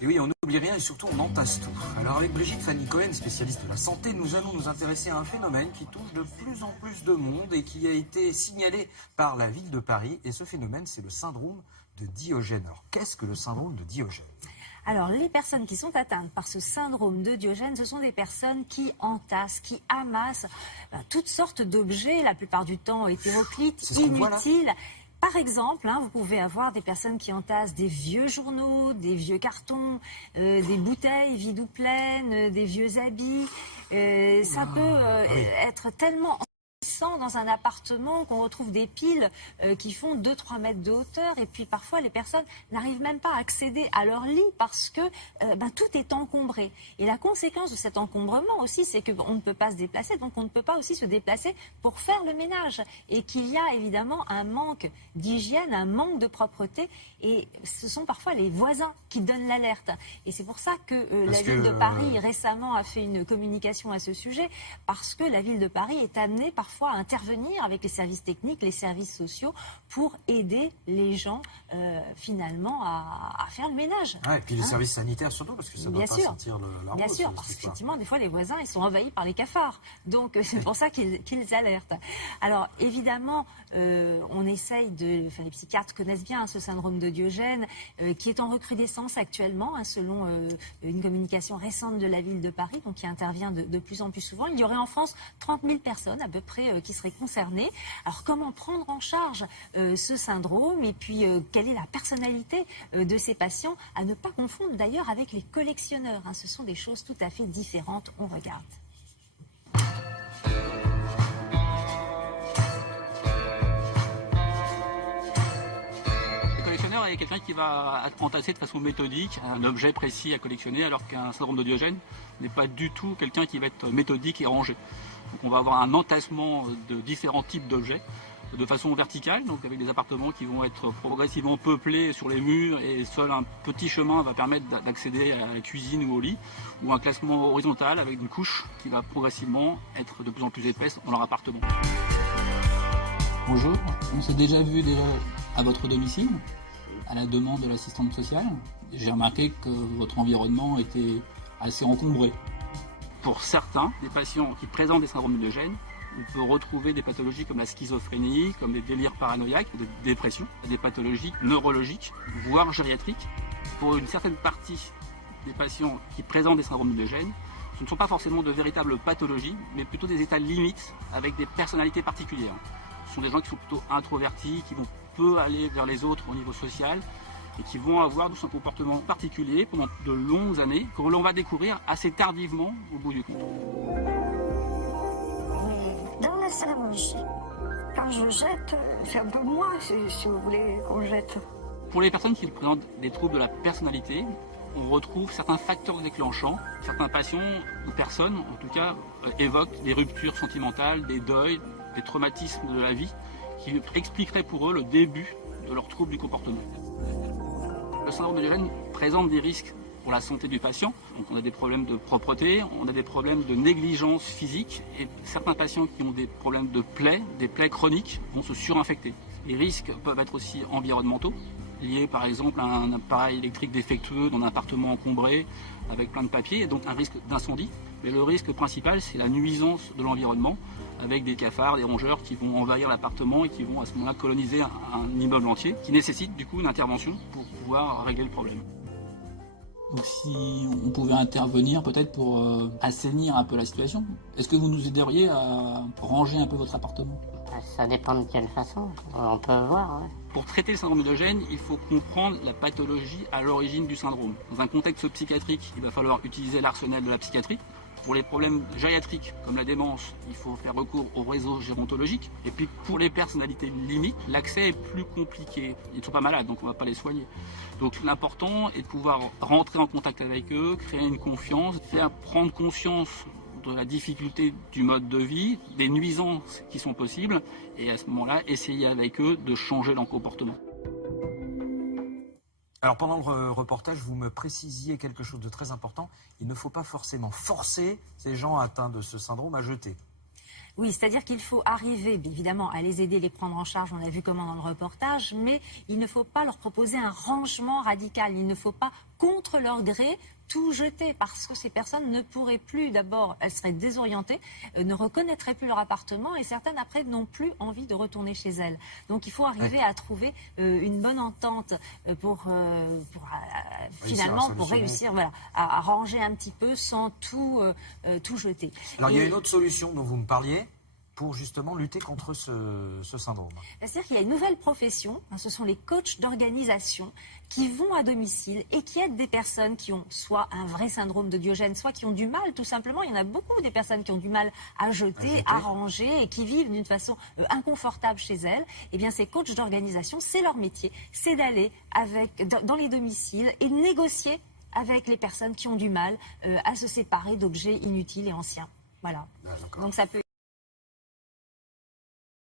Et oui, on n'oublie rien et surtout on entasse tout. Alors avec Brigitte Fanny Cohen, spécialiste de la santé, nous allons nous intéresser à un phénomène qui touche de plus en plus de monde et qui a été signalé par la ville de Paris. Et ce phénomène, c'est le syndrome de Diogène. Alors qu'est-ce que le syndrome de Diogène ? Alors, les personnes qui sont atteintes par ce syndrome de Diogène, ce sont des personnes qui entassent, qui amassent toutes sortes d'objets, la plupart du temps hétéroclites, inutiles. Par exemple, vous pouvez avoir des personnes qui entassent des vieux journaux, des vieux cartons, des bouteilles vides ou pleines, des vieux habits. Ça peut être tellement dans un appartement qu'on retrouve des piles qui font 2-3 mètres de hauteur et puis parfois les personnes n'arrivent même pas à accéder à leur lit parce que tout est encombré. Et la conséquence de cet encombrement aussi, c'est qu'on ne peut pas se déplacer, donc on ne peut pas aussi se déplacer pour faire le ménage et qu'il y a évidemment un manque d'hygiène, un manque de propreté et ce sont parfois les voisins qui donnent l'alerte. Et c'est pour ça que la ville de Paris récemment a fait une communication à ce sujet parce que la ville de Paris est amenée parfois à intervenir avec les services techniques, les services sociaux pour aider les gens finalement à faire le ménage. Et puis les services sanitaires surtout parce que ça ne doit pas sentir la rose. Bien sûr, parce qu'effectivement des fois les voisins ils sont envahis par les cafards. Donc c'est pour ça qu'ils alertent. Alors évidemment on essaye les psychiatres connaissent bien ce syndrome de Diogène qui est en recrudescence actuellement selon une communication récente de la ville de Paris donc qui intervient de plus en plus souvent. Il y aurait en France 30 000 personnes à peu près qui seraient concernés. Alors comment prendre en charge ce syndrome et puis quelle est la personnalité de ces patients à ne pas confondre d'ailleurs avec les collectionneurs. Ce sont des choses tout à fait différentes. On regarde. Le collectionneur est quelqu'un qui va entasser de façon méthodique un objet précis à collectionner alors qu'un syndrome de Diogène n'est pas du tout quelqu'un qui va être méthodique et rangé. Donc on va avoir un entassement de différents types d'objets de façon verticale, donc avec des appartements qui vont être progressivement peuplés sur les murs et seul un petit chemin va permettre d'accéder à la cuisine ou au lit, ou un classement horizontal avec une couche qui va progressivement être de plus en plus épaisse dans leur appartement. Bonjour, on s'est déjà vu à votre domicile, à la demande de l'assistante sociale. J'ai remarqué que votre environnement était assez encombré. Pour certains, des patients qui présentent des syndromes de Diogène, on peut retrouver des pathologies comme la schizophrénie, comme des délires paranoïaques, des dépressions, des pathologies neurologiques, voire gériatriques. Pour une certaine partie des patients qui présentent des syndromes de Diogène, ce ne sont pas forcément de véritables pathologies, mais plutôt des états limites avec des personnalités particulières. Ce sont des gens qui sont plutôt introvertis, qui vont peu aller vers les autres au niveau social, et qui vont avoir un comportement particulier pendant de longues années, que l'on va découvrir assez tardivement au bout du compte. Dans la salle à manger, quand je jette, c'est un peu moi, si vous voulez qu'on jette. Pour les personnes qui présentent des troubles de la personnalité, on retrouve certains facteurs déclenchants. Certains patients ou personnes, en tout cas, évoquent des ruptures sentimentales, des deuils, des traumatismes de la vie, qui expliqueraient pour eux le début de leur trouble du comportement. Le syndrome de Diogène présente des risques pour la santé du patient. Donc on a des problèmes de propreté, on a des problèmes de négligence physique et certains patients qui ont des problèmes de plaies, des plaies chroniques, vont se surinfecter. Les risques peuvent être aussi environnementaux, liés par exemple à un appareil électrique défectueux dans un appartement encombré avec plein de papier, et donc un risque d'incendie. Mais le risque principal, c'est la nuisance de l'environnement, avec des cafards, des rongeurs qui vont envahir l'appartement et qui vont à ce moment-là coloniser un immeuble entier, qui nécessite du coup une intervention pour pouvoir régler le problème. Donc si on pouvait intervenir peut-être pour assainir un peu la situation, est-ce que vous nous aideriez à ranger un peu votre appartement ? Ça dépend de quelle façon, on peut voir. Ouais. Pour traiter le syndrome de Diogène, il faut comprendre la pathologie à l'origine du syndrome. Dans un contexte psychiatrique, il va falloir utiliser l'arsenal de la psychiatrie. Pour les problèmes gériatriques, comme la démence, il faut faire recours au réseau gérontologique. Et puis pour les personnalités limites, l'accès est plus compliqué. Ils ne sont pas malades, donc on ne va pas les soigner. Donc l'important est de pouvoir rentrer en contact avec eux, créer une confiance, faire prendre conscience de la difficulté du mode de vie, des nuisances qui sont possibles, et à ce moment-là, essayer avec eux de changer leur comportement. Alors pendant le reportage, vous me précisiez quelque chose de très important. Il ne faut pas forcément forcer ces gens atteints de ce syndrome à jeter. Oui, c'est-à-dire qu'il faut arriver, évidemment, à les aider, les prendre en charge, on a vu comment dans le reportage, mais il ne faut pas leur proposer un rangement radical, il ne faut pas contre leur gré, tout jeter, parce que ces personnes ne pourraient plus, d'abord, elles seraient désorientées, ne reconnaîtraient plus leur appartement, et certaines, après, n'ont plus envie de retourner chez elles. Donc il faut arriver à trouver une bonne entente pour finalement, pour réussir à ranger un petit peu sans tout jeter. Alors il y a une autre solution dont vous me parliez, pour justement lutter contre ce syndrome. C'est-à-dire qu'il y a une nouvelle profession, ce sont les coachs d'organisation qui vont à domicile et qui aident des personnes qui ont soit un vrai syndrome de Diogène, soit qui ont du mal tout simplement. Il y en a beaucoup des personnes qui ont du mal à jeter, à ranger et qui vivent d'une façon inconfortable chez elles. Eh bien ces coachs d'organisation, c'est leur métier, c'est d'aller dans les domiciles et de négocier avec les personnes qui ont du mal à se séparer d'objets inutiles et anciens. Voilà. Ah, donc ça peut